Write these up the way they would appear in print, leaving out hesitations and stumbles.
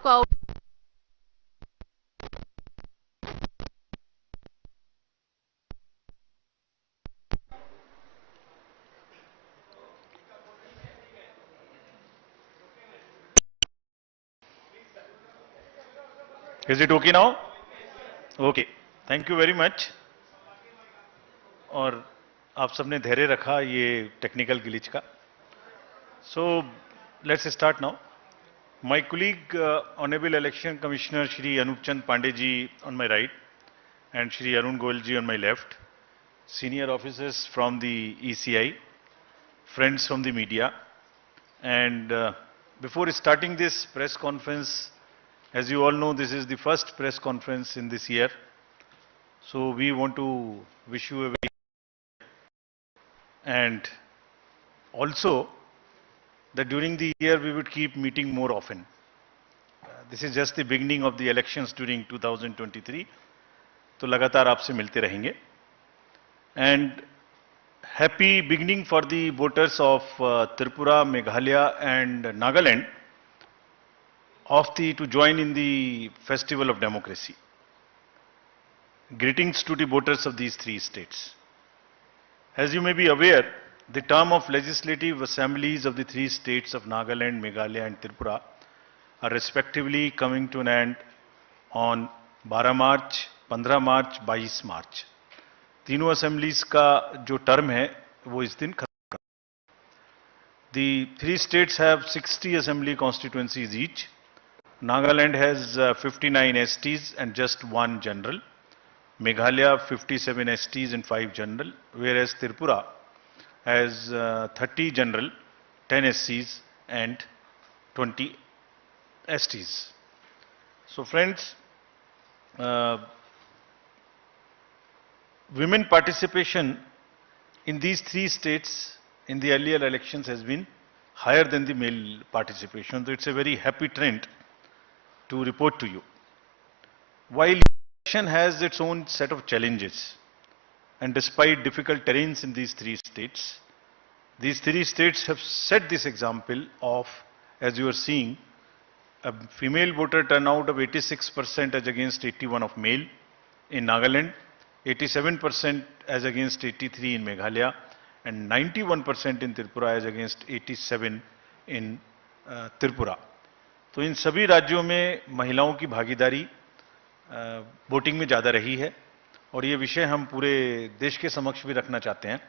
आपको out Is it okay now? Okay. Thank you very much. और आप सबने धैर्य रखा ये टेक्निकल ग्लिच का. So let's start now. My colleague, Honorable Election Commissioner Shri Anup Chand Pandey ji on my right and Shri Arun Goyal ji on my left, senior officers from the ECI, friends from the media, and before starting this press conference, as you all know, this is the first press conference in this year. So we want to wish you a very and also that during the year we would keep meeting more often. This is just the beginning of the elections during 2023. तो लगातार आपसे मिलते रहेंगे. And happy beginning for the voters of Tripura, Meghalaya and Nagaland to join in the festival of democracy. Greetings to the voters of these three states. As you may be aware, the term of legislative assemblies of the three states of Nagaland, Meghalaya and Tripura are respectively coming to an end on 12 March, 15 March, 22 March. तीनों assemblies का जो term है वो इस दिन खत्म. The three states have 60 assembly constituencies each. Nagaland has 59 STs and just one general. Meghalaya 57 STs and 5 general, whereas Tripura has 30 general, 10 SCs and 20 STs. So friends, women participation in these three states in the earlier elections has been higher than the male participation. So it's a very happy trend to report to you. While election has its own set of challenges, and despite difficult terrains in these three states have set this example of, as you are seeing, a female voter turnout of 86% as against 81% of male in Nagaland, 87% as against 83% in Meghalaya, and 91% in Tripura as against 87% in Tripura. तो इन सभी राज्यों में महिलाओं की भागीदारी voting में ज़्यादा रही है और ये विषय हम पूरे देश के समक्ष भी रखना चाहते हैं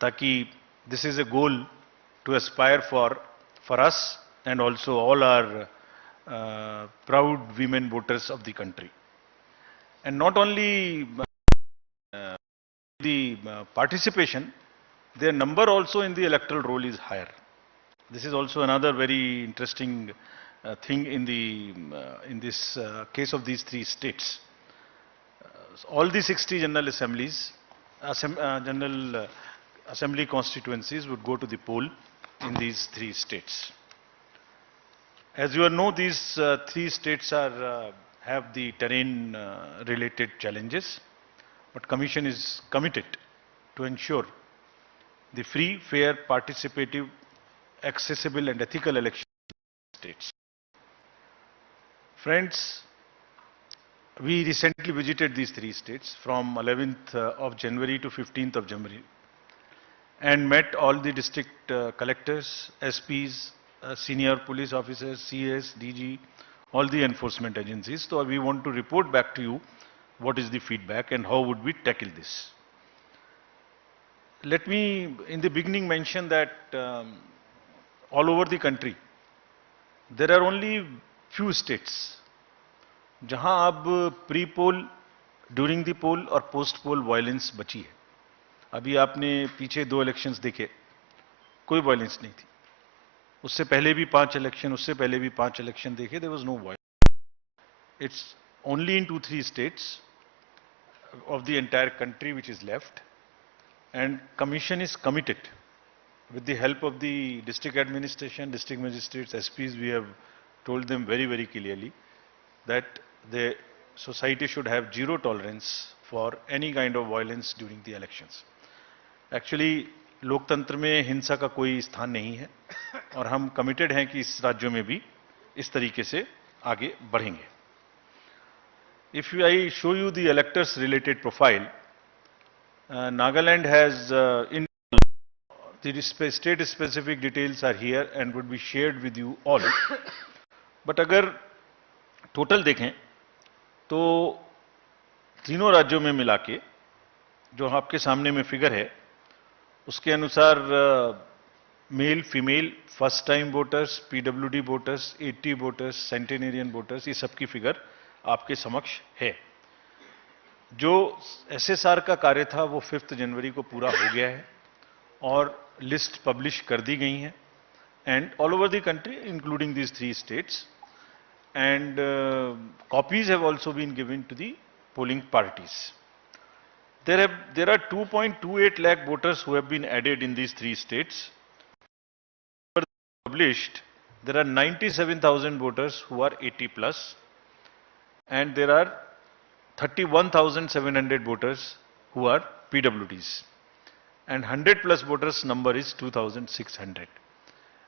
ताकि this is a goal to aspire for us and also all are proud women voters of the country. And not only the participation, their number also in the electoral roll is higher. This is also another very interesting thing in this case of these three states. All the 60 general assemblies, general assembly constituencies would go to the poll in these three states. As you all know, these three states have the terrain related challenges, but Commission is committed to ensure the free, fair, participative, accessible and ethical elections in states. Friends, we recently visited these three states from 11th of January to 15th of January and met all the district collectors, SPs, senior police officers, CS, DG, all the enforcement agencies. So we want to report back to you what is the feedback and how would we tackle this. Let me in the beginning mention that all over the country there are only few states जहां अब pre poll, during the पोल और post पोल violence बची है. अभी आपने पीछे 2 elections देखे, कोई वायलेंस नहीं थी. उससे पहले भी 5 इलेक्शन, उससे पहले भी 5 इलेक्शन देखे, there was no violence. It's only in 2-3 states of the entire country which is left. And commission is committed with the help of the district administration, district magistrates, SPs, we have told them very, very clearly that the society should have zero tolerance for any kind of violence during the elections. Actually, लोकतंत्र में हिंसा का कोई स्थान नहीं है और हम कमिटेड हैं कि इस राज्यों में भी इस तरीके से आगे बढ़ेंगे. If I show you the electors related profile, Nagaland has in the state specific details are here and would be shared with you all. But अगर total देखें तो तीनों राज्यों में मिला के जो आपके सामने में फिगर है उसके अनुसार male female first time voters PWD voters 80 voters centenarian voters ये सबकी फिगर आपके समक्ष है. जो एसएसआर का कार्य था वो 5 जनवरी को पूरा हो गया है और लिस्ट पब्लिश कर दी गई है and all over the country including these 3 states and copies have also been given to the polling parties. There are 2.28 lakh voters who have been added in these 3 states. Published, there are 97,000 voters who are 80 plus, and there are 31,700 voters who are PWDs, and 100 plus voters number is 2,600.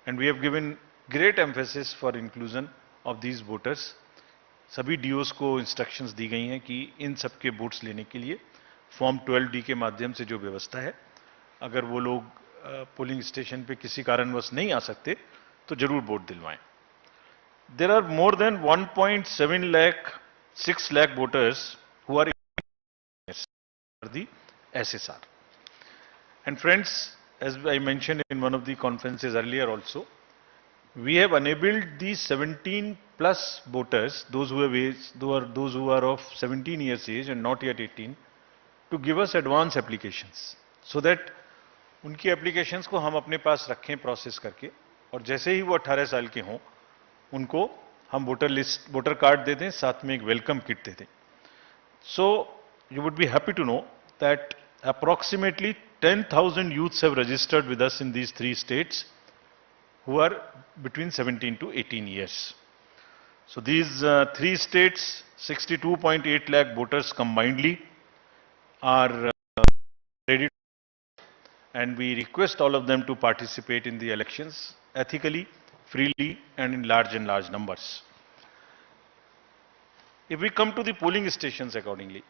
And we have given great emphasis for inclusion of these voters. सभी DOs को instructions दी गई हैं कि इन सब के votes लेने के लिए फॉर्म 12D के माध्यम से जो व्यवस्था है, अगर वो लोग पोलिंग स्टेशन पे किसी कारणवश नहीं आ सकते तो जरूर वोट दिलवाएं. There are more than 1.7 lakh 6 lakh voters who are the SSR. And friends, as I mentioned in one of the conferences earlier also, we have enabled the 17 plus voters, those who are of 17 years age and not yet 18, to give us advance applications, so that उनकी applications को हम अपने पास रखें process करके, और जैसे ही वो 18 साल के हों उनको हम वोटर कार्ड दे दें, साथ में एक वेलकम किट दे दें. So you would be happy to know that approximately 10,000 youths have registered with us in these 3 states who are between 17 to 18 years. So these 3 states, 62.8 lakh voters combinedly are ready, and we request all of them to participate in the elections ethically, freely, and in large numbers. If we come to the polling stations accordingly,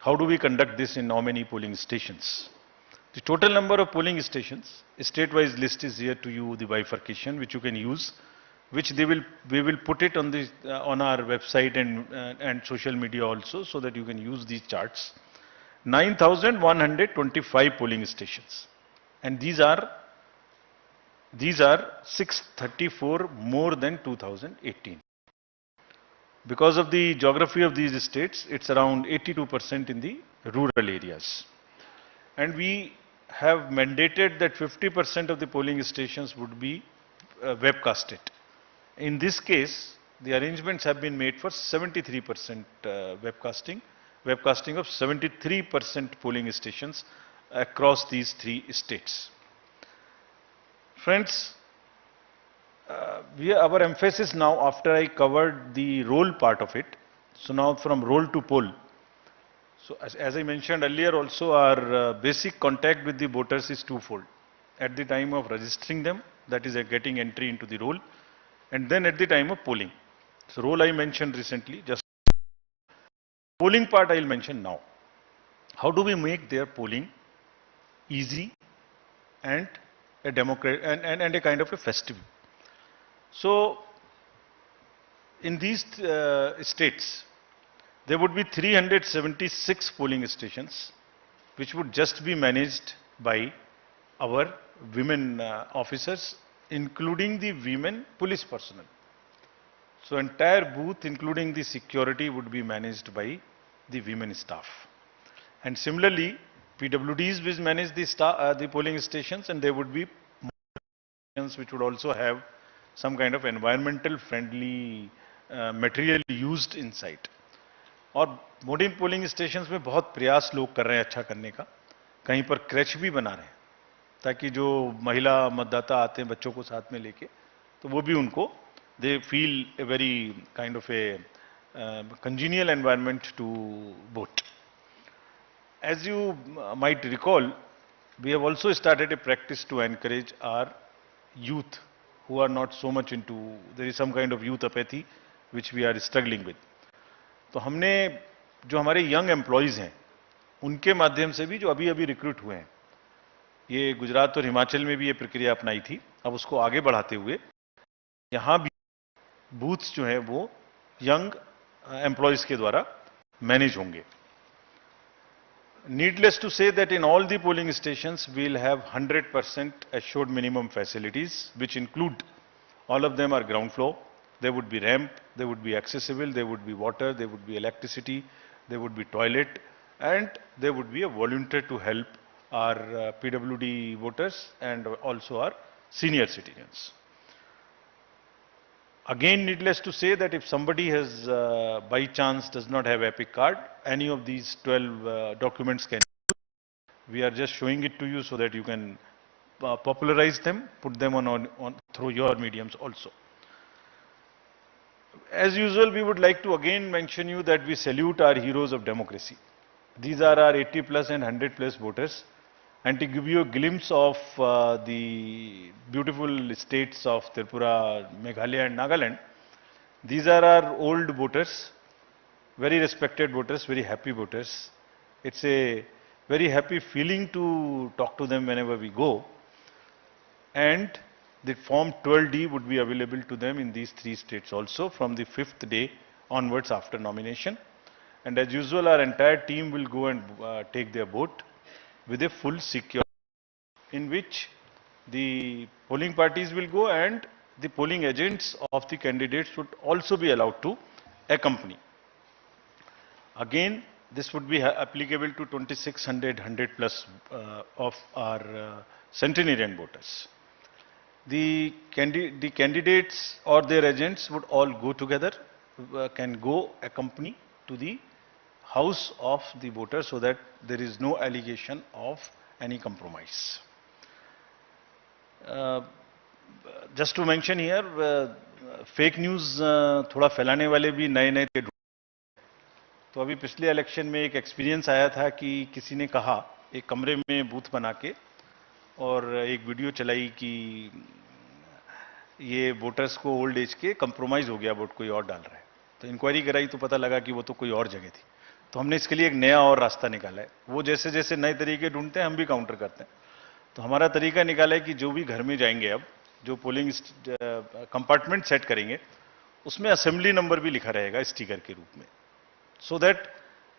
how do we conduct this in how many polling stations? The total number of polling stations, state-wise list is here to you, the bifurcation which you can use, which we will put it on our website and social media also, so that you can use these charts. 9,125 polling stations, and these are 634 more than 2018. Because of the geography of these states, it's around 82% in the rural areas. And we have mandated that 50% of the polling stations would be webcasted. In this case, the arrangements have been made for 73% webcasting of 73% polling stations across these 3 states. Friends, our emphasis now, after I covered the roll part of it, so now from roll to poll. So as I mentioned earlier also, our basic contact with the voters is twofold. At the time of registering them, that is getting entry into the roll, and then at the time of polling. So roll I mentioned recently, just polling part I'll mention now. How do we make their polling easy and a democratic and a kind of a festive? So in these states, there would be 376 polling stations, which would just be managed by our women officers, including the women police personnel. So entire booth, including the security, would be managed by the women staff. And similarly, PWDs will manage the polling stations, and there would be which would also have some kind of environmental friendly material used inside. और modern polling stations में बहुत प्रयास लोग कर रहे हैं अच्छा करने का, कहीं पर क्रैच भी बना रहे हैं ताकि जो महिला मतदाता आते हैं बच्चों को साथ में लेके, तो वो भी उनको they feel a very kind of A congenial environment to vote. As you might recall, we have also started a practice to encourage our youth who are not so much into, there is some kind of youth apathy which we are struggling with. तो हमने जो हमारे young employees हैं उनके माध्यम से भी जो अभी अभी रिक्रूट हुए हैं, ये गुजरात और हिमाचल में भी ये प्रक्रिया अपनाई थी, अब उसको आगे बढ़ाते हुए यहां भी बूथ्स जो है वो यंग एम्प्लॉइज के द्वारा मैनेज होंगे. Needless to say that in all the polling stations we'll have 100% assured minimum facilities, which include all of them are ground floor. There would be ramp, there would be accessible, there would be water, there would be electricity, there would be toilet, and there would be a volunteer to help our PWD voters and also our senior citizens. Again, needless to say that if somebody has by chance does not have Epic card, any of these 12 documents can. We are just showing it to you so that you can popularize them, put them on through your mediums also. As usual, we would like to again mention you that we salute our heroes of democracy. These are our 80 plus and 100 plus voters. And to give you a glimpse of the beautiful states of Tripura, Meghalaya and Nagaland, these are our old voters, very respected voters, very happy voters. It's a very happy feeling to talk to them whenever we go. And the form 12D would be available to them in these 3 states also from the 5th day onwards after nomination. And as usual, our entire team will go and take their vote with a full security, in which the polling parties will go and the polling agents of the candidates would also be allowed to accompany. Again, this would be applicable to 2600 100 plus of our centenarian voters. The candidates or their agents would all go together, can go accompany to the house of the voter so that there is no allegation of any compromise. Just to mention here, fake news थोड़ा फैलाने वाले भी नए नए थे. तो अभी पिछले इलेक्शन में एक एक्सपीरियंस आया था कि किसी ने कहा एक कमरे में बूथ बना के और एक वीडियो चलाई कि ये वोटर्स को ओल्ड एज के कंप्रोमाइज हो गया, वोट कोई और डाल रहा है. तो इंक्वायरी कराई तो पता लगा कि वो तो कोई और जगह थी. तो हमने इसके लिए एक नया और रास्ता निकाला है. वो जैसे जैसे नए तरीके ढूंढते हैं हम भी काउंटर करते हैं. तो हमारा तरीका निकाला है कि जो भी घर में जाएंगे, अब जो पोलिंग कंपार्टमेंट सेट करेंगे उसमें असेंबली नंबर भी लिखा रहेगा स्टिकर के रूप में, सो दैट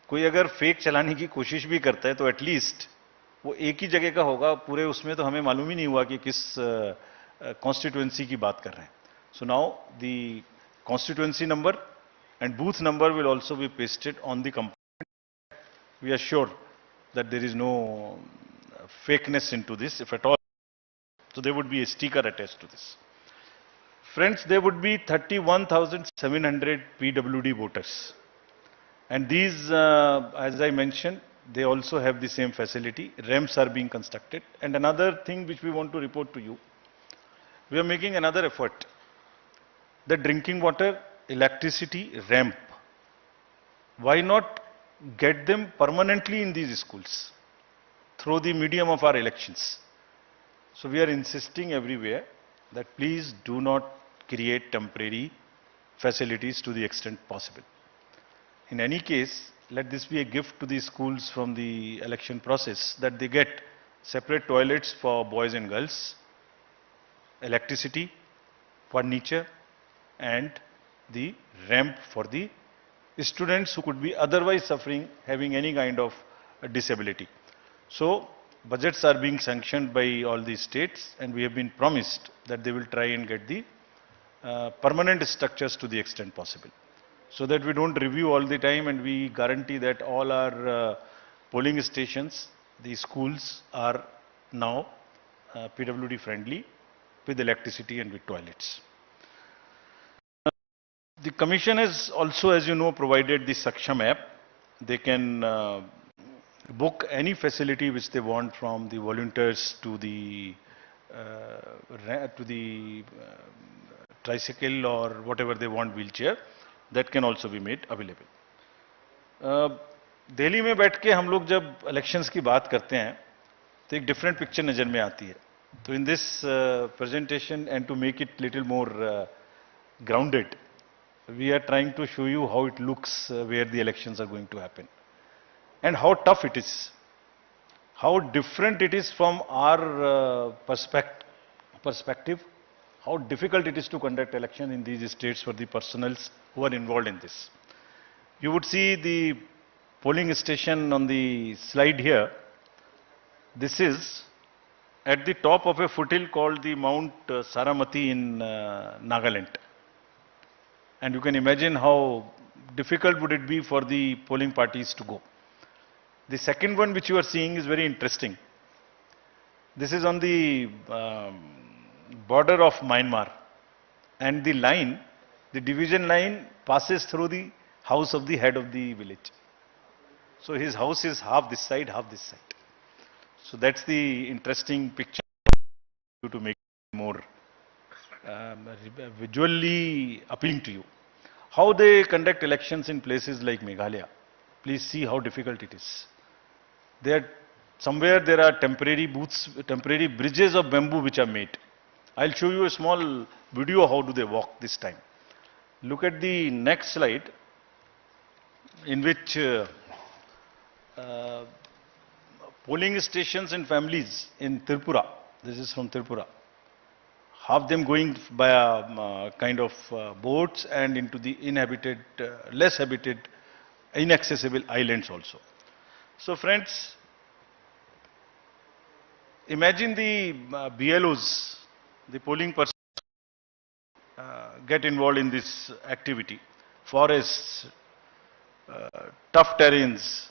कोई अगर फेक चलाने की कोशिश भी करता है तो एटलीस्ट वो एक ही जगह का होगा. पूरे उसमें तो हमें मालूम ही नहीं हुआ कि किस कॉन्स्टिट्यूएंसी की बात कर रहे हैं. So now the constituency number and booth number will also be pasted on the compartment. We are sure that there is no fakeness into this, if at all. So there would be a sticker attached to this. Friends, there would be 31,700 PWD voters. And these, as I mentioned, they also have the same facility. Ramps are being constructed. And another thing which we want to report to you, we are making another effort. The drinking water, electricity, ramp, why not get them permanently in these schools through the medium of our elections? So we are insisting everywhere that please do not create temporary facilities to the extent possible. In any case, let this be a gift to the schools from the election process, that they get separate toilets for boys and girls, electricity, furniture, and the ramp for the students who could be otherwise suffering, having any kind of disability. So budgets are being sanctioned by all these states, and we have been promised that they will try and get the permanent structures to the extent possible, so that we don't review all the time, and we guarantee that all our polling stations, the schools are now PWD friendly with electricity and with toilets. The Commission has also, as you know, provided the Saksham app. They can book any facility which they want, from the volunteers to the tricycle or whatever they want, wheelchair, that can also be made available. Delhi में बैठ के हम लोग जब elections की बात करते हैं तो एक डिफरेंट पिक्चर नजर में आती है. तो in this presentation, and to make it little more grounded, we are trying to show you how it looks where the elections are going to happen and how tough it is, how different it is from our perspective, how difficult it is to conduct election in these states for the personals who are involved in this. You would see the polling station on the slide here. This is at the top of a foothill called the Mount Saramati in Nagaland. And you can imagine how difficult would it be for the polling parties to go. The second one which you are seeing is very interesting. This is on the border of Myanmar, and the line, the division line passes through the house of the head of the village. So his house is half this side, half this side. So that's the interesting picture to make it more visually appealing to you. How they conduct elections in places like Meghalaya. Please see how difficult it is. Somewhere there are temporary booths, temporary bridges of bamboo which are made. I'll show you a small video how do they walk this time. Look at the next slide, in which polling stations and families in Tripura, this is from Tripura, half them going by kind of boats and into the inhabited, less habited, inaccessible islands also. So friends, imagine the BLOs, the polling persons get involved in this activity. Forests, tough terrains,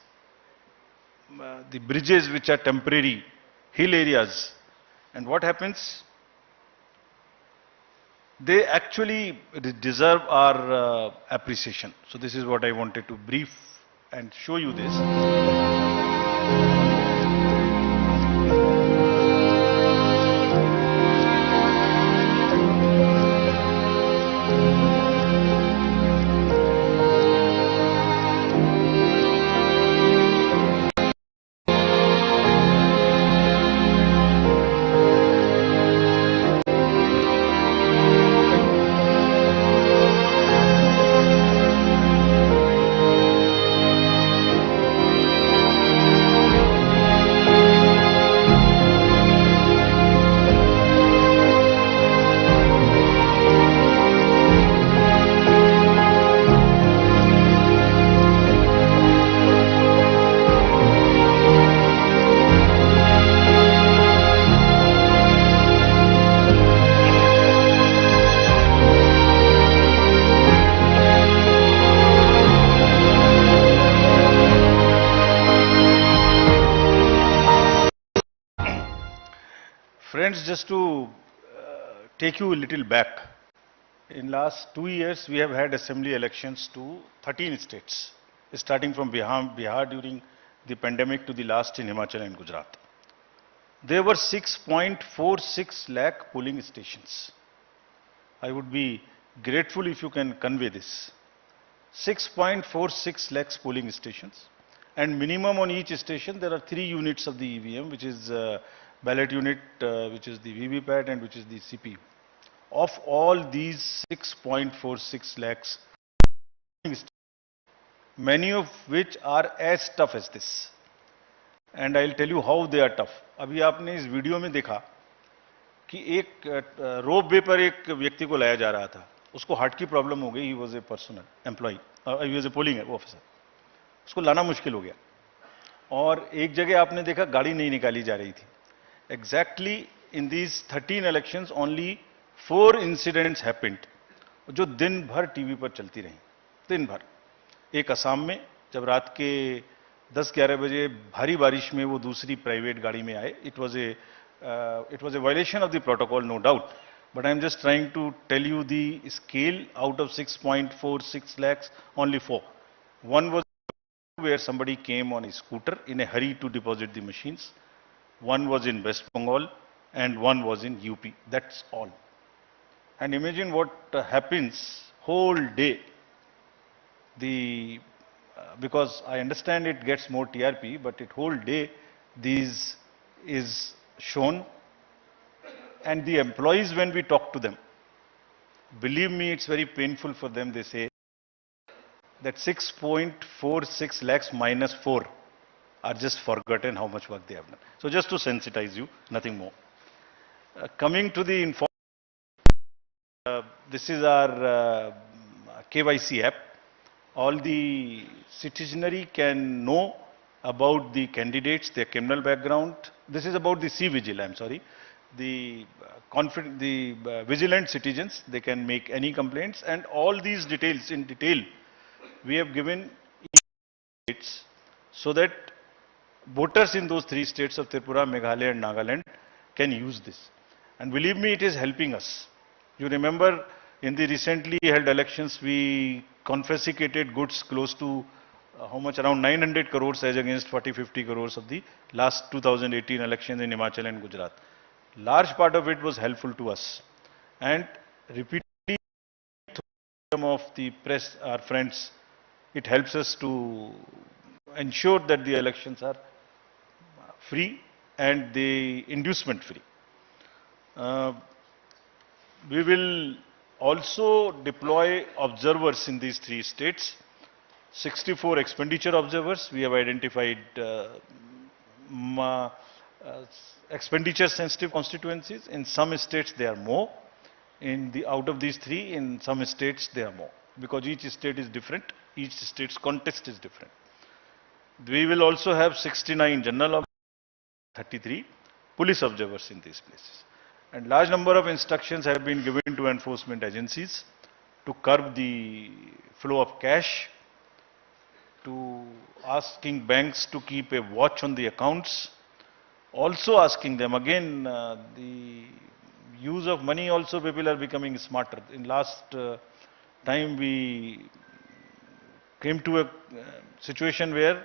the bridges which are temporary, hill areas. And what happens? They actually deserve our appreciation. So this is what I wanted to brief and show you this. Friends, just to take you a little back, in last 2 years we have had assembly elections to 13 states, starting from Bihar during the pandemic to the last in Himachal and Gujarat. There were 6.46 lakh polling stations. I would be grateful if you can convey this. 6.46 lakhs polling stations, and minimum on each station there are 3 units of the EVM, which is ballot unit, which is the VVPAT and which is the CPU. Of all these 6.46 lakhs, many of which are as tough as this. And I'll tell you how they are tough. अभी आपने इस video में देखा कि एक रोप वे पर एक व्यक्ति को लाया जा रहा था, उसको हार्ट की प्रॉब्लम हो गई, he was a personal employ, he was a polling officer, उसको लाना मुश्किल हो गया, और एक जगह आपने देखा गाड़ी नहीं निकाली जा रही थी. Exactly in these 13 elections, only 4 incidents happened, जो दिन भर टीवी पर चलती रही, दिन भर. एक असम में जब रात के 10-11 बजे भारी बारिश में वो दूसरी प्राइवेट गाड़ी में आए. It was a violation of the protocol, no doubt, but I am just trying to tell you the scale. Out of 6.46 lakhs, only 4. One was where somebody came on a scooter in a hurry to deposit the machines. One was in West Bengal and one was in UP. That's all. And imagine what happens whole day. Because I understand it gets more TRP, but it whole day these is shown. And the employees, when we talk to them, believe me, it's very painful for them. They say, that 6.46 lakhs minus 4 are just forgotten how much work they have done. So just to sensitize you, nothing more. Coming to the this is our KYC app. All the citizenry can know about the candidates, their criminal background. This is about the C-Vigil, I'm sorry. The vigilant citizens, they can make any complaints, and all these details in detail we have given states so that voters in those three states of Tripura, Meghalaya and Nagaland can use this. And believe me, it is helping us. You remember in the recently held elections, we confiscated goods close to how much, around 900 crores as against 40-50 crores of the last 2018 elections in Himachal and Gujarat. Large part of it was helpful to us. And repeatedly, some of the press, our friends, it helps us to ensure that the elections are free and the inducement free. We will also deploy observers in these three states. 64 expenditure observers. We have identified expenditure sensitive constituencies. In some states there are more. Out of these three, in some states there are more. Because each state is different. Each state's context is different. We will also have 69 general observers, 33 police observers in these places. And large number of instructions have been given to enforcement agencies to curb the flow of cash, to asking banks to keep a watch on the accounts, also asking them, again, the use of money also people are becoming smarter. In last time we came to a situation where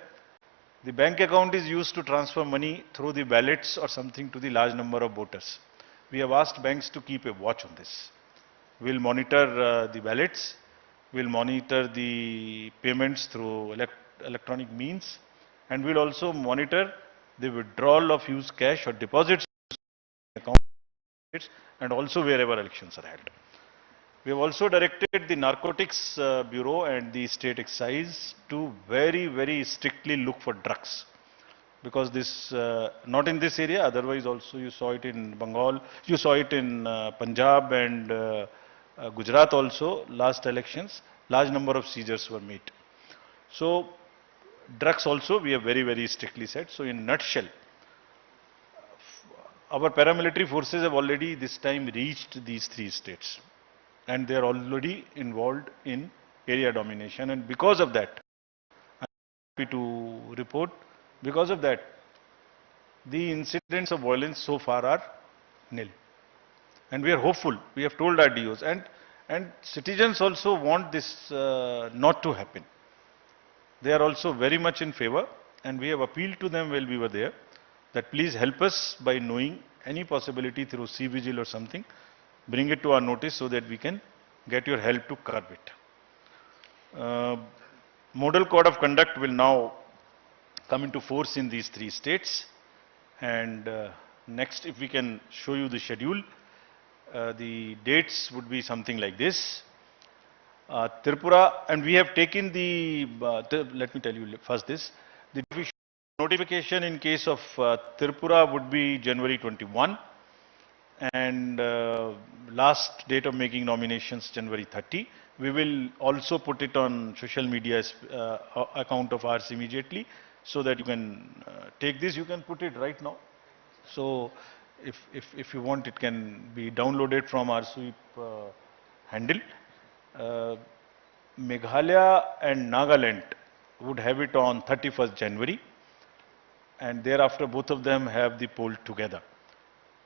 the bank account is used to transfer money through the wallets or something to the large number of voters. We have asked banks to keep a watch on this. We'll monitor the wallets, we'll monitor the payments through electronic means, and we'll also monitor the withdrawal of used cash or deposits in accounts and also wherever elections are held. We have also directed the Narcotics Bureau and the State Excise to very, very strictly look for drugs. Because this, not in this area, otherwise also you saw it in Bengal, you saw it in Punjab and Gujarat also, last elections, large number of seizures were made. So, drugs also we have very, very strictly said. So, in nutshell, our paramilitary forces have already this time reached these three states. And they are already involved in area domination. And because of that, I'm happy to report, because of that, the incidents of violence so far are nil. And we are hopeful. We have told our DOs. And citizens also want this not to happen. They are also very much in favor. And we have appealed to them while we were there that please help us by knowing any possibility through C-Vigil or something. Bring it to our notice so that we can get your help to curb it. Model Code of Conduct will now come into force in these three states. And next, if we can show you the schedule, the dates would be something like this. Tripura, and we have taken let me tell you first this. The notification in case of Tripura would be January 21. And last date of making nominations January 30. We will also put it on social media account of ours immediately so that you can take this. You can put it right now. So if you want, it can be downloaded from our sweep handle. Meghalaya and Nagaland would have it on 31st January, and thereafter both of them have the poll together.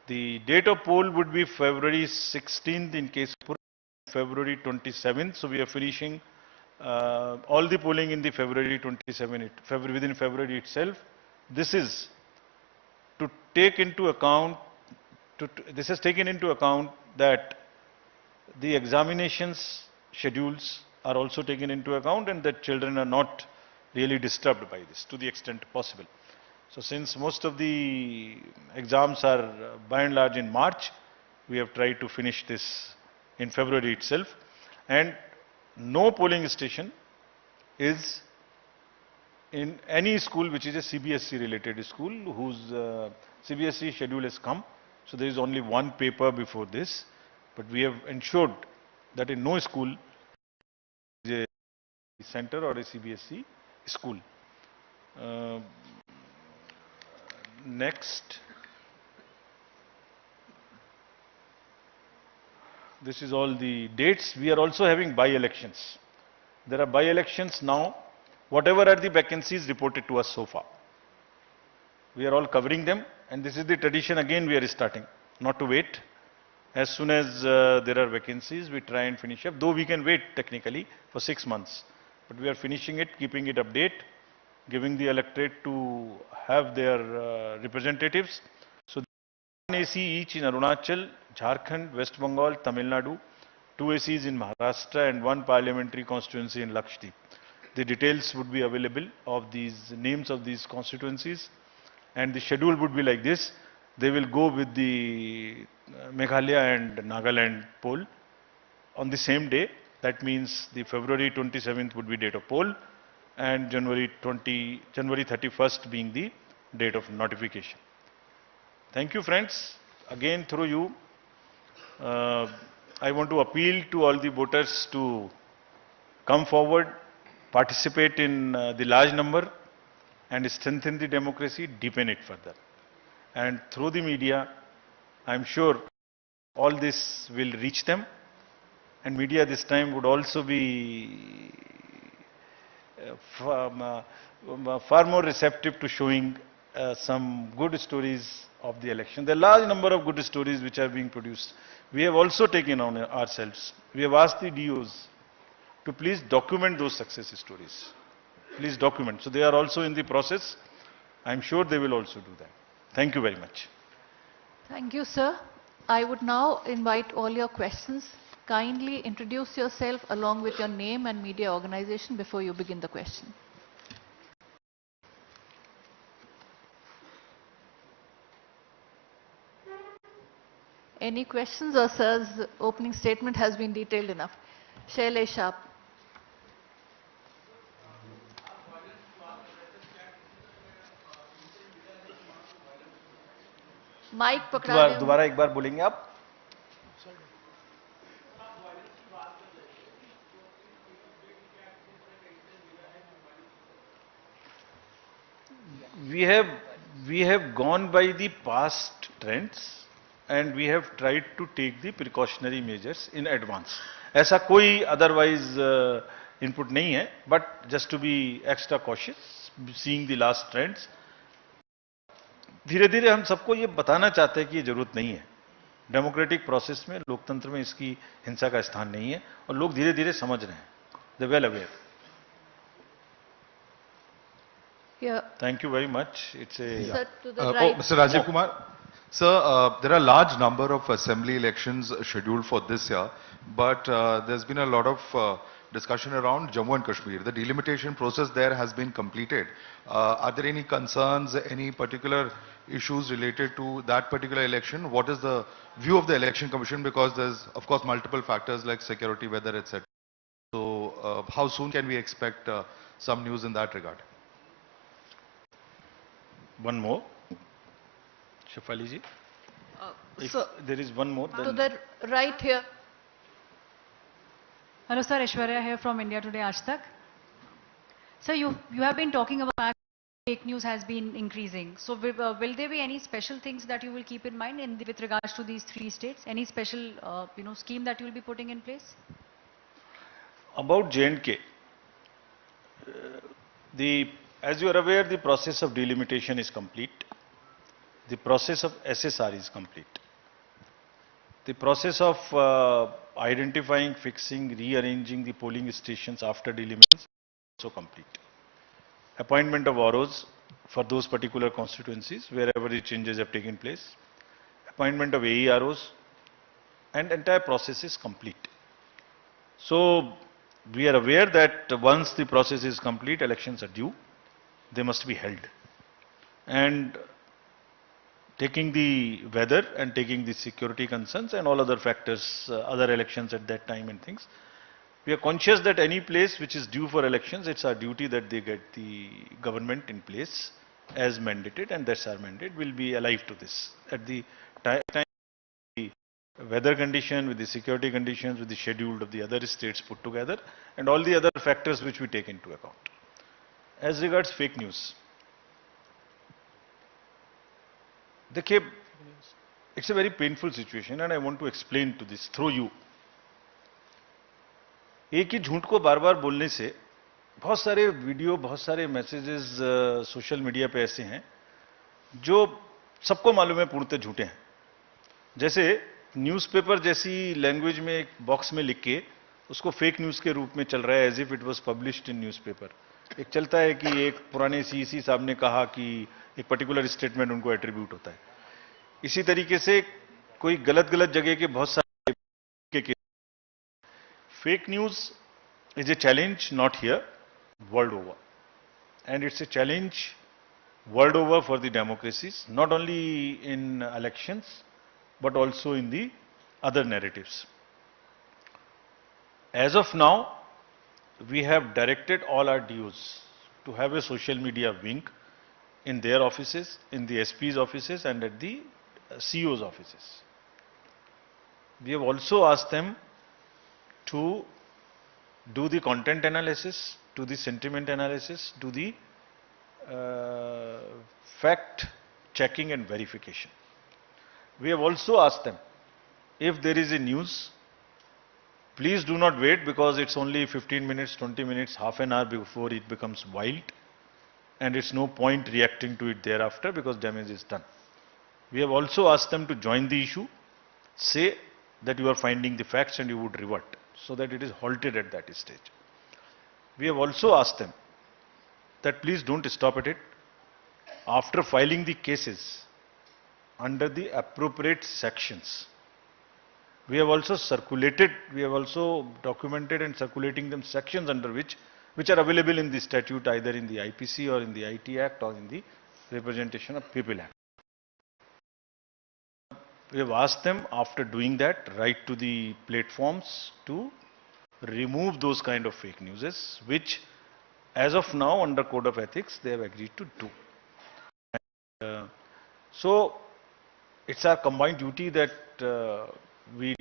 The date of poll would be February 16th in case of February 27th. So we are finishing all the polling in the February 27th, within February itself. This is to take into account, this has taken into account that the examinations schedules are also taken into account and that children are not really disturbed by this to the extent possible. So since most of the exams are by and large in March, we have tried to finish this in February itself. And no polling station is in any school which is a CBSE related school whose CBSE schedule has come. So there is only one paper before this, but we have ensured that in no school is a center or a CBSE school. Uh, Next, this is all the dates. We are also having by-elections. There are by-elections now, whatever are the vacancies reported to us so far. We are all covering them, and this is the tradition again we are starting, not to wait. As soon as there are vacancies, we try and finish up, though we can wait technically for 6 months. But we are finishing it, keeping it update, giving the electorate to have their representatives. So one AC each in Arunachal, Jharkhand, West Bengal, Tamil Nadu, 2 ACs in Maharashtra and 1 parliamentary constituency in Lakshadweep. The details would be available of these names of these constituencies, and the schedule would be like this. They will go with the Meghalaya and Nagaland poll on the same day. That means the February 27th would be date of poll, and January 31st being the date of notification. Thank you, friends. Again, through you, I want to appeal to all the voters to come forward, participate in the large number, and strengthen the democracy, deepen it further. And through the media, I'm sure all this will reach them, and media this time would also be far more receptive to showing some good stories of the election. There are large number of good stories which are being produced. We have also taken on ourselves. We have asked the DOs to please document those success stories. Please document. So they are also in the process. I'm sure they will also do that. Thank you very much. Thank you, sir. I would now invite all your questions. Kindly introduce yourself along with your name and media organization before you begin the question. Any questions, or sir's opening statement has been detailed enough? Shailesh Sharp. Mike पकड़ा लें। दोबारा एक बार बोलेंगे आप? We have gone by the past trends and we have tried to take the precautionary measures in advance. ऐसा कोई otherwise input नहीं है, but just to be extra cautious, seeing the last trends. धीरे धीरे हम सबको ये बताना चाहते हैं कि ये जरूरत नहीं है. डेमोक्रेटिक प्रोसेस में, लोकतंत्र में इसकी हिंसा का स्थान नहीं है और लोग धीरे धीरे समझ रहे हैं. They are well aware. Yeah. Thank you very much. It's a... Sir, to the right. Mr. Rajiv Kumar, sir, there are large number of assembly elections scheduled for this year, but there's been a lot of discussion around Jammu and Kashmir. The delimitation process there has been completed. Are there any concerns, any particular issues related to that particular election? What is the view of the Election Commission? Because there's, of course, multiple factors like security, weather, etc. So, how soon can we expect some news in that regard? One more. Shafali ji. If So, there is one more, then... to the right here. Hello sir, Aishwarya here from India Today Aaj Tak. Sir, you have been talking about fake news has been increasing. So will there be any special things that you will keep in mind with regards to these 3 states? Any special scheme that you will be putting in place? About J&K, as you are aware, the process of delimitation is complete. The process of SSR is complete. The process of identifying, fixing, rearranging the polling stations after delimitation is also complete. Appointment of ROs for those particular constituencies wherever the changes have taken place. Appointment of AEROs, and entire process is complete. So we are aware that once the process is complete, elections are due. They must be held. And taking the weather and taking the security concerns and all other factors, other elections at that time and things, We are conscious that any place which is due for elections, it's our duty that they get the government in place as mandated, and that's our mandate. We'll be alive to this. At the time, the weather condition, with the security conditions, with the schedule of the other states put together, and all the other factors which we take into account. As regards fake news, देखिए, it's a very painful situation and I want to explain to this through you. एक ही झूठ को बार बार बोलने से बहुत सारे video, बहुत सारे मैसेजेस सोशल मीडिया पे ऐसे हैं जो सबको मालूम है पूर्णतः झूठे हैं. जैसे न्यूज़पेपर जैसी लैंग्वेज में एक बॉक्स में लिख के उसको फेक न्यूज़ के रूप में चल रहा है, as if it was published in newspaper. एक चलता है कि एक पुराने सीईसी साहब ने कहा कि एक पर्टिकुलर स्टेटमेंट उनको एट्रीब्यूट होता है. इसी तरीके से कोई गलत गलत जगह के बहुत सारे के fake news is a challenge not here, world over. And it's a challenge world over for the democracies, not only in elections, but also in the other narratives. As of now, we have directed all our DOs to have a social media wing in their offices, in the SP's offices, and at the CO's offices. We have also asked them to do the content analysis, do the sentiment analysis, do the fact checking and verification. We have also asked them, if there is a news, please do not wait because it's only 15 minutes, 20 minutes, half an hour before it becomes wild, and it's no point reacting to it thereafter because damage is done. We have also asked them to join the issue, say that you are finding the facts and you would revert, so that it is halted at that stage. We have also asked them that please don't stop at it. After filing the cases under the appropriate sections, we have also documented and circulating them sections under which are available in the statute, either in the IPC or in the IT Act or in the Representation of People Act. We have asked them, after doing that, write to the platforms to remove those kind of fake news, which as of now under Code of Ethics they have agreed to do. So it's our combined duty that we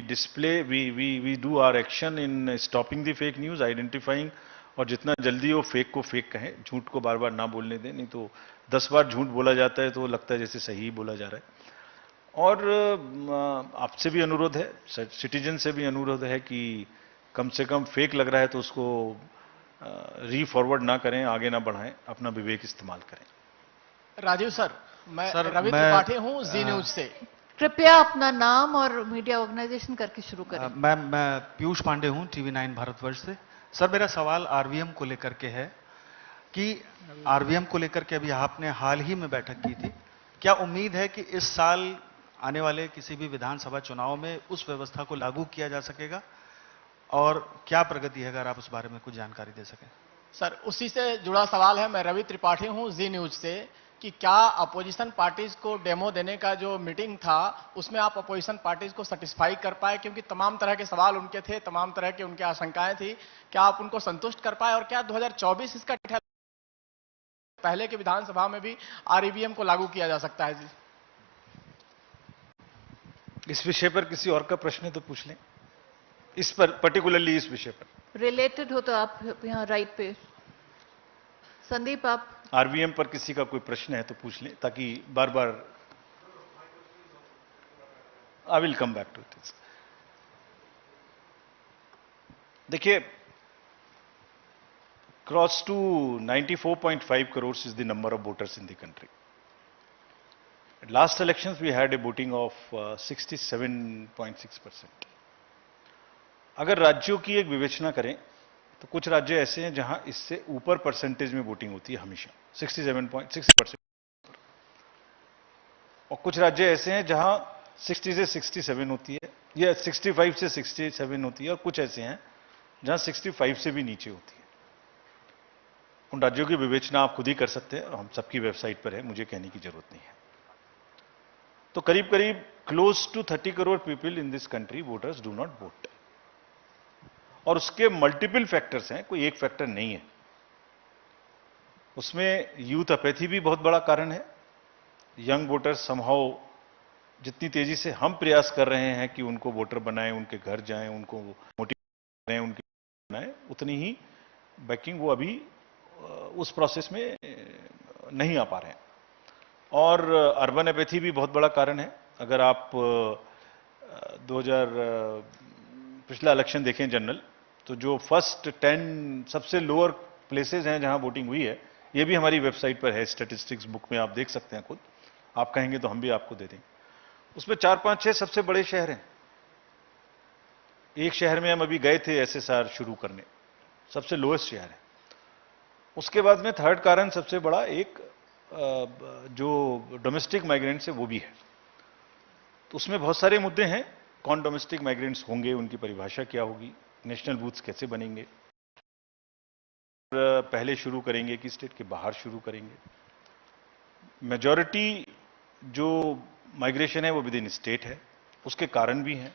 do our action in stopping the fake news, identifying, और जितना जल्दी वो fake को fake कहें, झूठ को बार बार ना बोलने दें, नहीं तो 10 बार झूठ बोला जाता है तो लगता है जैसे सही बोला जा रहा है. और आपसे भी अनुरोध है, सिटीजन से भी अनुरोध है कि कम से कम फेक लग रहा है तो उसको री-फॉरवर्ड ना करें, आगे ना बढ़ाएं, अपना विवेक इस्तेमाल करें. राजीव सर, मैं रवि त्रिपाठी हूं जी न्यूज से. कृपया अपना नाम और मीडिया ऑर्गेनाइजेशन करके शुरू करें. मैं पीयूष पांडे हूं, TV9 भारतवर्ष से. सर, मेरा सवाल आरवीएम को लेकर के है कि आरवीएम को लेकर के अभी आपने हाल ही में बैठक की थी. क्या उम्मीद है कि इस साल आने वाले किसी भी विधानसभा चुनाव में उस व्यवस्था को लागू किया जा सकेगा, और क्या प्रगति है, अगर आप उस बारे में कुछ जानकारी दे सकें? सर, उसी से जुड़ा सवाल है. मैं रवि त्रिपाठी हूं जी न्यूज से, कि क्या अपोजिशन पार्टीज को डेमो देने का जो मीटिंग था उसमें आप अपोजिशन पार्टीज को सेटिस्फाई कर पाए, क्योंकि तमाम तरह के सवाल उनके थे, तमाम तरह की उनकी आशंकाएं थी. क्या आप उनको संतुष्ट कर पाए, और क्या 2024 इसका पहले के विधानसभा में भी आरईवीएम को लागू किया जा सकता है? जी, इस विषय पर किसी और का प्रश्न है तो पूछ लें. इस पर पर्टिकुलरली इस विषय पर रिलेटेड हो तो आप यहाँ राइट पे. संदीप, आप आरवीएम पर किसी का कोई प्रश्न है तो पूछ लें, ताकि बार बार. I will come back to it. देखिए, cross to 94.5 crores is the number of voters in the country. At last elections we had a voting of 67.6%. अगर राज्यों की एक विवेचना करें तो कुछ राज्य ऐसे हैं जहां इससे ऊपर परसेंटेज में वोटिंग होती है हमेशा, 67.6%, और कुछ राज्य ऐसे हैं जहां 60 से 67 होती है, या 65 से 67 होती है, और कुछ ऐसे हैं जहां 65 से भी नीचे होती है. उन राज्यों की विवेचना आप खुद ही कर सकते हैं, हम सबकी वेबसाइट पर है, मुझे कहने की जरूरत नहीं है. तो करीब करीब close to 30 crore people in this country voters do not vote. और उसके मल्टीपल फैक्टर्स हैं, कोई एक फैक्टर नहीं है। उसमें यूथ अपैथी भी बहुत बड़ा कारण है। यंग वोटर्स समहाउ, जितनी तेजी से हम प्रयास कर रहे हैं कि उनको वोटर बनाएं, उनके घर जाएं, उनको मोटिवेट करें, उनके बनाएं, उतनी ही बैकिंग वो अभी उस प्रोसेस में नहीं आ पा रहे हैं। और अर्बन अपैथी भी बहुत बड़ा कारण है। अगर आप 2000 पिछला इलेक्शन देखें जनरल, तो जो फर्स्ट 10 सबसे लोअर प्लेसेस हैं जहां वोटिंग हुई है, ये भी हमारी वेबसाइट पर है, स्टैटिस्टिक्स बुक में आप देख सकते हैं खुद। आप कहेंगे तो हम भी आपको दे देंगे। उसमें 4, 5, 6 सबसे बड़े शहर हैं। एक शहर में हम अभी गए थे एसएसआर शुरू करने, सबसे लोएस्ट शहर है। उसके बाद में थर्ड कारण सबसे बड़ा एक जो डोमेस्टिक माइग्रेंट्स है वो भी है। तो उसमें बहुत सारे मुद्दे हैं। कौन डोमेस्टिक माइग्रेंट्स होंगे, उनकी परिभाषा क्या होगी, नेशनल बूथ्स कैसे बनेंगे, पहले शुरू करेंगे कि स्टेट के बाहर शुरू करेंगे। मेजॉरिटी जो माइग्रेशन है वो विद इन स्टेट है, उसके कारण भी हैं।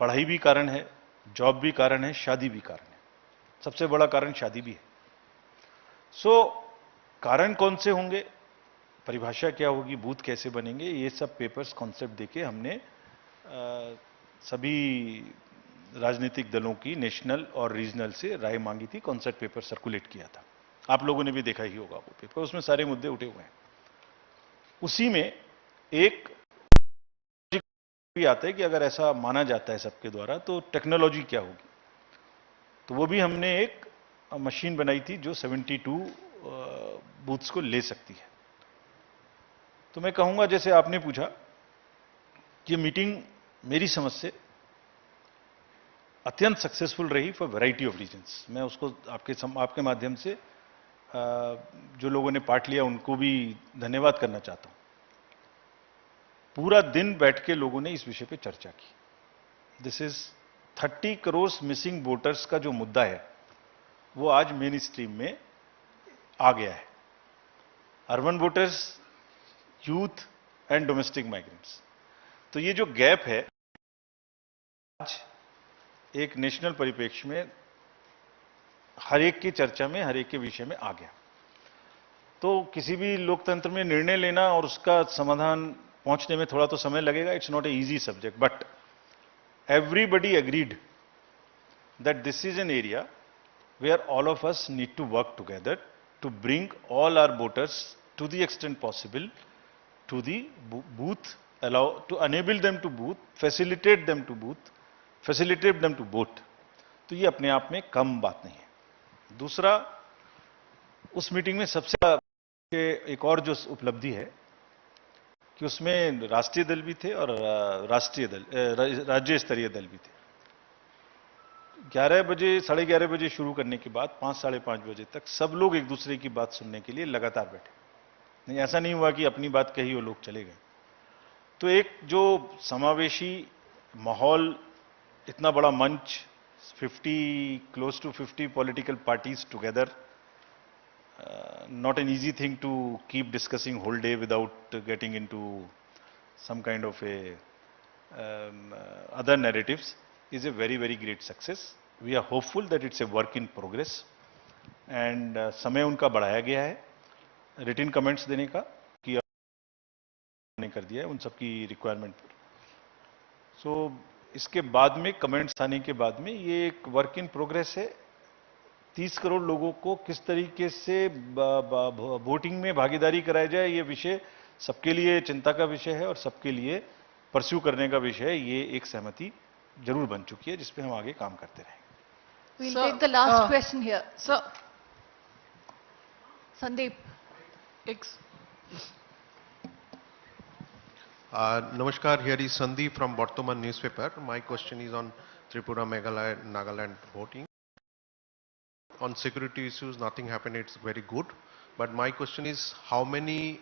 पढ़ाई भी कारण है, जॉब भी कारण है, शादी भी कारण है। सबसे बड़ा कारण शादी भी है। कारण कौन से होंगे, परिभाषा क्या होगी, बूथ कैसे बनेंगे, ये सब पेपर्स कॉन्सेप्ट देके हमने सभी राजनीतिक दलों की नेशनल और रीजनल से राय मांगी थी, कॉन्सेप्ट पेपर सर्कुलेट किया था। आप लोगों ने भी देखा ही होगा वो पेपर, उसमें सारे मुद्दे उठे हुए हैं। उसी में एक भी आता है कि अगर ऐसा माना जाता है सबके द्वारा तो टेक्नोलॉजी क्या होगी। तो वो भी हमने एक मशीन बनाई थी जो 72 बूथ्स को ले सकती है। तो मैं कहूंगा, जैसे आपने पूछा कि मीटिंग मेरी समझ से अत्यंत सक्सेसफुल रही फॉर वैरायटी ऑफ रीजंस। मैं उसको आपके माध्यम से जो लोगों ने पार्ट लिया उनको भी धन्यवाद करना चाहता हूं। पूरा दिन बैठ के लोगों ने इस विषय पे चर्चा की। This is 30 crore missing voters का जो मुद्दा है वो आज मेन स्ट्रीम में आ गया है। Urban voters, youth and domestic migrants. तो ये जो गैप है आज एक नेशनल परिप्रेक्ष्य में हर एक की चर्चा में, हर एक के विषय में आ गया। तो किसी भी लोकतंत्र में निर्णय लेना और उसका समाधान पहुंचने में थोड़ा तो समय लगेगा। It's not a easy subject, but everybody agreed that this is an area where all of us need to work together to bring all our voters to the extent possible to the booth, to enable them to booth, facilitate them to booth, facilitate them to vote. तो ये अपने आप में कम बात नहीं है। दूसरा, उस मीटिंग में सबसे एक और जो उपलब्धि है कि उसमें राष्ट्रीय दल भी थे और राज्य स्तरीय दल भी थे। 11 बजे, 11:30 बजे शुरू करने के बाद 5, 5:30 बजे तक सब लोग एक दूसरे की बात सुनने के लिए लगातार बैठे। नहीं, ऐसा नहीं हुआ कि अपनी बात कही और लोग चले गए। तो एक जो समावेशी माहौल, इतना बड़ा मंच, close to 50 political parties together, not an easy thing to keep discussing whole day without getting into some kind of a other narratives, is a very, very great success. We are hopeful that it's a work in progress and समय उनका बढ़ाया गया है written comments देने का, कि ने कर दिया है उन सबकी रिक्वायरमेंट पर। सो इसके बाद में कमेंट्स आने के बाद में ये एक वर्क इन प्रोग्रेस है। 30 करोड़ लोगों को किस तरीके से वोटिंग में भागीदारी कराया जाए, ये विषय सबके लिए चिंता का विषय है और सबके लिए परस्यू करने का विषय है। ये एक सहमति जरूर बन चुकी है जिस पे हम आगे काम करते रहेंगे। We'll take the last question here. Sir, Sandeep. Namaskar, here is Sandeep from Bartaman newspaper. My question is on Tripura, Meghalaya, Nagaland voting. On security issues, nothing happened, it's very good. But my question is, how many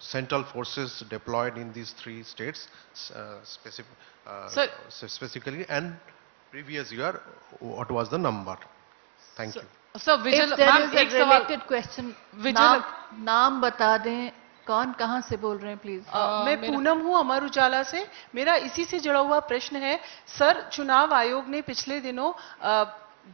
central forces deployed in these 3 states, specifically, and previous year, what was the number? Thank you. If there is a related question, नाम बता दें कौन कहाँ से बोल रहे हैं please? मैं पूनम हूं अमर उजाला से। मेरा इसी से जुड़ा हुआ प्रश्न है सर, चुनाव आयोग ने पिछले दिनों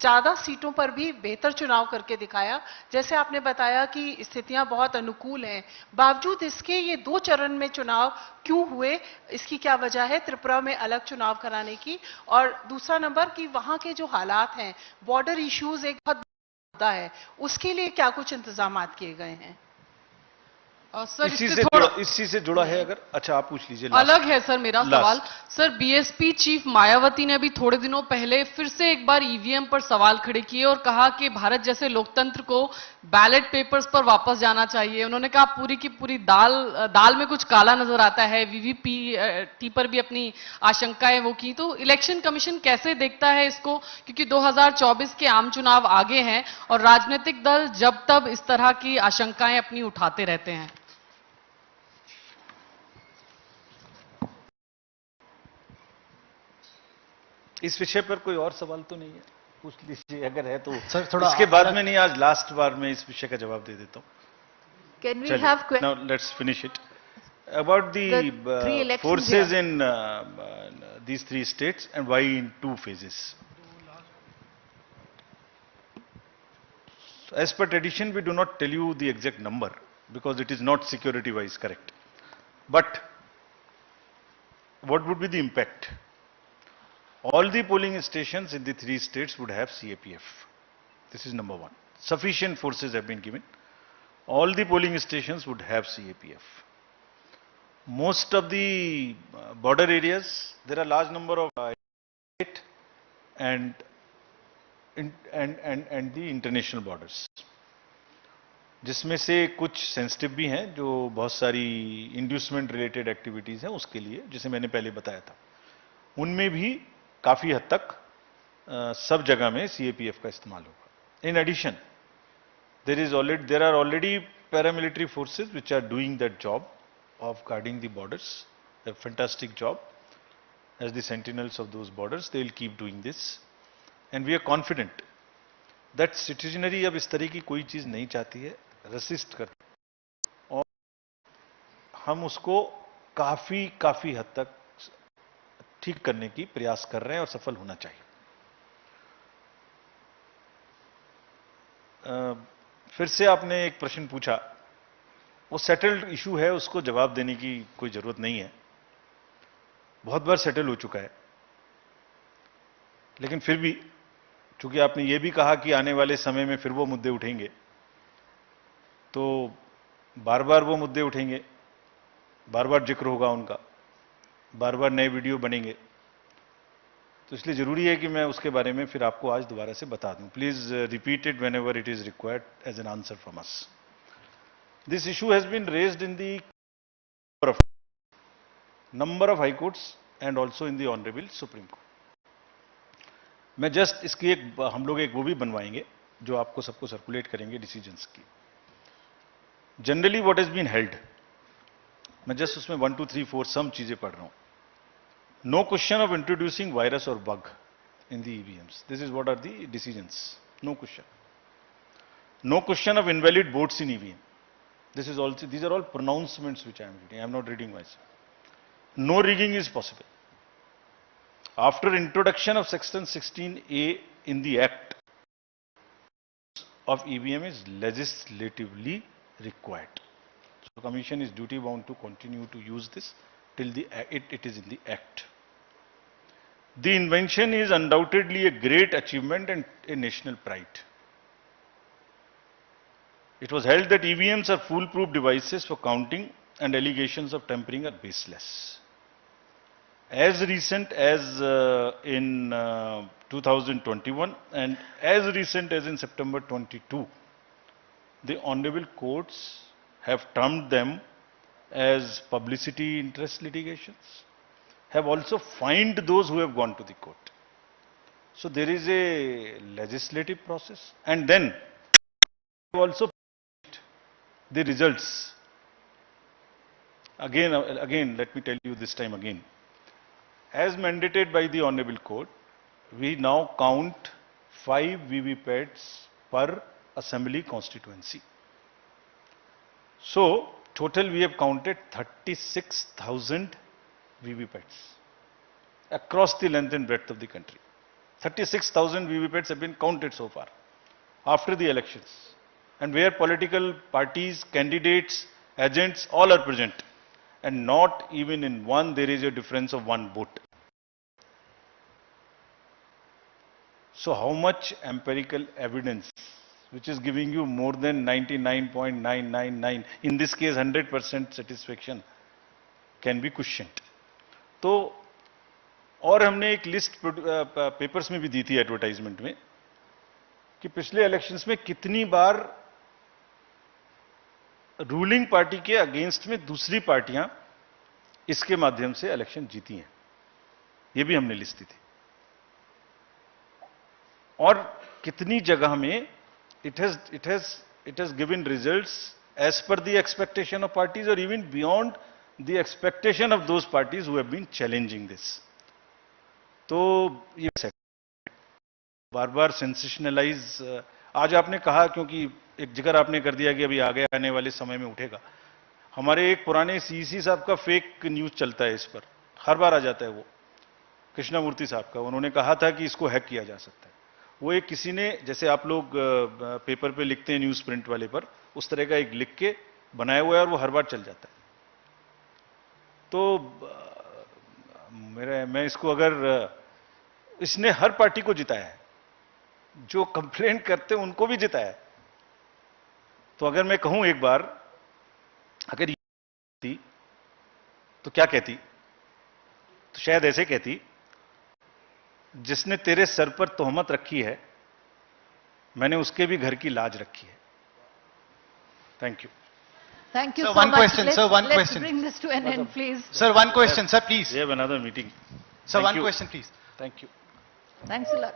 ज्यादा सीटों पर भी बेहतर चुनाव करके दिखाया। जैसे आपने बताया कि स्थितियां बहुत अनुकूल हैं, बावजूद इसके ये 2 चरण में चुनाव क्यों हुए, इसकी क्या वजह है त्रिपुरा में अलग चुनाव कराने की? और दूसरा नंबर कि वहां के जो हालात हैं, बॉर्डर इश्यूज एक बहुत मुद्दा है, उसके लिए क्या कुछ इंतजाम किए गए हैं? सर इसी से जुड़ा है अगर, अच्छा आप पूछ लीजिए। अलग है सर मेरा सवाल। सर बीएसपी चीफ मायावती ने अभी थोड़े दिनों पहले फिर से एक बार ईवीएम पर सवाल खड़े किए और कहा कि भारत जैसे लोकतंत्र को बैलेट पेपर्स पर वापस जाना चाहिए। उन्होंने कहा पूरी की पूरी दाल में कुछ काला नजर आता है। वीवीपीटी पर भी अपनी आशंकाएं वो की। तो इलेक्शन कमीशन कैसे देखता है इसको, क्योंकि 2024 के आम चुनाव आगे हैं और राजनीतिक दल जब तब इस तरह की आशंकाएं अपनी उठाते रहते हैं। इस विषय पर कोई और सवाल तो नहीं है? पूछ लीजिए अगर है तो। सर थोड़ा इसके बाद में नहीं, आज लास्ट बार में इस विषय का जवाब दे देता हूँ। Can we have Now let's finish it. About the 3 elections forces here. in these 3 states and why in 2 phases. So as per tradition, we do not tell you the exact number because it is not security-wise correct. But what would be the impact? All the polling stations in the 3 states would have CAPF. This is number 1. Sufficient forces have been given. All the polling stations would have CAPF. Most of the border areas, there are large number of state and the international borders, जिसमें से कुछ sensitive भी हैं, जो बहुत सारी inducement related activities हैं उसके लिए, जिसे मैंने पहले बताया था। उनमें भी काफी हद तक सब जगह में सीएपीएफ का इस्तेमाल होगा। In addition there are already paramilitary forces which are doing that job of guarding the borders, a fantastic job. As the sentinels of those borders, they will keep doing this, and we are confident that citizenry अब इस तरह की कोई चीज नहीं चाहती है, resist कर, और हम उसको काफी हद तक ठीक करने की प्रयास कर रहे हैं और सफल होना चाहिए। फिर से आपने एक प्रश्न पूछा, वो सेटल्ड इशू है, उसको जवाब देने की कोई जरूरत नहीं है, बहुत बार सेटल हो चुका है। लेकिन फिर भी चूंकि आपने ये भी कहा कि आने वाले समय में फिर वो मुद्दे उठेंगे, तो बार बार वो मुद्दे उठेंगे, बार बार जिक्र होगा उनका, बार बार नए वीडियो बनेंगे, तो इसलिए जरूरी है कि मैं उसके बारे में फिर आपको आज दोबारा से बता दूं। Please repeat it whenever it is required as an answer from us. This issue has been raised in the number of high courts and also in the honourable supreme court. मैं just इसकी हम लोग एक वो भी बनवाएंगे जो आपको सबको सर्कुलेट करेंगे डिसीजंस की। Generally what has been held, मैं जस्ट उसमें 1 2 3 4 सम चीजें पढ़ रहा हूं। No question of introducing virus or bug in the EVMs. This is what are the decisions. No question. No question of invalid votes in EVM. This is also, these are all pronouncements which I am reading. I am not reading myself. No rigging is possible. After introduction of section 16A in the Act of EVM is legislatively required. So Commission is duty bound to continue to use this till it is in the Act. The invention is undoubtedly a great achievement and a national pride. It was held that EVMs are foolproof devices for counting and allegations of tampering are baseless. As recent as in 2021 and as recent as in September 22, the honorable courts have termed them as publicity interest litigations, have also fined those who have gone to the court. So there is a legislative process, and then also the results. Again, let me tell you this time again. As mandated by the Honorable Court, we now count 5 VVPATs per assembly constituency. So Total, we have counted 36,000 VVPATs across the length and breadth of the country. 36,000 VVPATs have been counted so far after the elections, and where political parties, candidates, agents, all are present, and not even in one there is a difference of one vote. So how much empirical evidence, which is giving you more than 99.999, in this case 100% satisfaction, can be questioned? तो और हमने एक list papers में भी दी थी advertisement में कि पिछले इलेक्शंस में कितनी बार रूलिंग पार्टी के अगेंस्ट में दूसरी पार्टियां इसके माध्यम से इलेक्शन जीती हैं, ये भी हमने लिस्ट दी थी। और कितनी जगह में it has given results as per the expectation of parties or even beyond the expectation of those parties who have been challenging this. तो ये बार बार सेंसेशनलाइज, आज आपने कहा क्योंकि एक जिक्र आपने कर दिया कि अभी आगे आने वाले समय में उठेगा। हमारे एक पुराने सीसी साहब का फेक न्यूज चलता है, इस पर हर बार आ जाता है, वो कृष्णमूर्ति साहब का, उन्होंने कहा था कि इसको हैक किया जा सकता है। वो एक किसी ने, जैसे आप लोग पेपर पे लिखते हैं न्यूज प्रिंट वाले पर, उस तरह का एक लिख के बनाया हुआ है और वो हर बार चल जाता है। तो मैं इसको, अगर इसने हर पार्टी को जिताया है, जो कंप्लेन करते हैं उनको भी जिताया है, तो अगर मैं कहूं एक बार अगर थी तो क्या कहती? तो शायद ऐसे कहती, जिसने तेरे सर पर तोहमत रखी है मैंने उसके भी घर की लाज रखी है। Thank you. Thank you Sir, so one much. question, Let's, sir, one let's question. bring this to an end, please. Sir, one question, sir, please. We have another meeting. Sir, Thank one you. question, please. Thank you. Thanks a lot.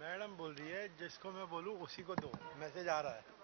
Madam बोल रही है, जिसको मैं बोलूं उसी को दो, message आ रहा है।